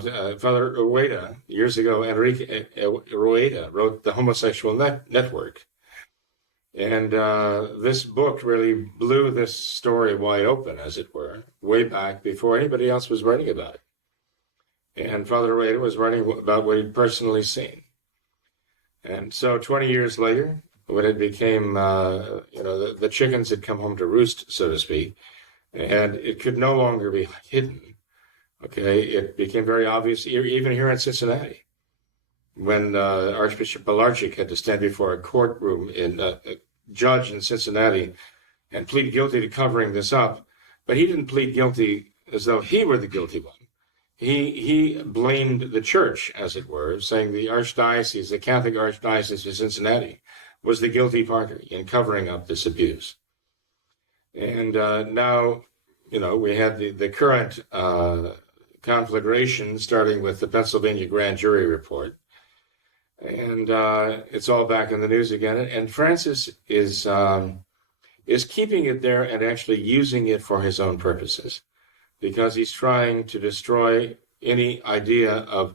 Father Rueda, years ago, Enrique Rueda wrote The Homosexual Network. And this book really blew this story wide open, as it were, way back before anybody else was writing about it. And Father Rueda was writing about what he'd personally seen. And so 20 years later, when it became, the chickens had come home to roost, so to speak, and it could no longer be hidden. Okay, it became very obvious, even here in Cincinnati, when Archbishop Pilarczyk had to stand before a courtroom a judge in Cincinnati and plead guilty to covering this up. But he didn't plead guilty as though he were the guilty one. He blamed the church, as it were, saying the archdiocese, the Catholic Archdiocese of Cincinnati, was the guilty party in covering up this abuse. And now, we had the current conflagration, starting with the Pennsylvania grand jury report. And it's all back in the news again. And Francis is keeping it there and actually using it for his own purposes, because he's trying to destroy any idea of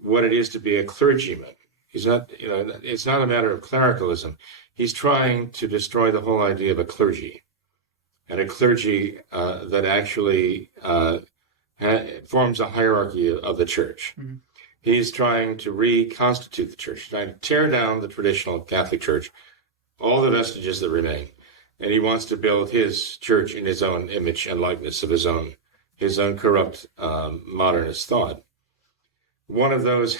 what it is to be a clergyman. He's not, it's not a matter of clericalism. He's trying to destroy the whole idea of a clergy, and a clergy that actually forms a hierarchy of the church. Mm-hmm. He's trying to reconstitute the church, trying to tear down the traditional Catholic Church, all the vestiges that remain. And he wants to build his church in his own image and likeness of his own corrupt modernist thought. One of those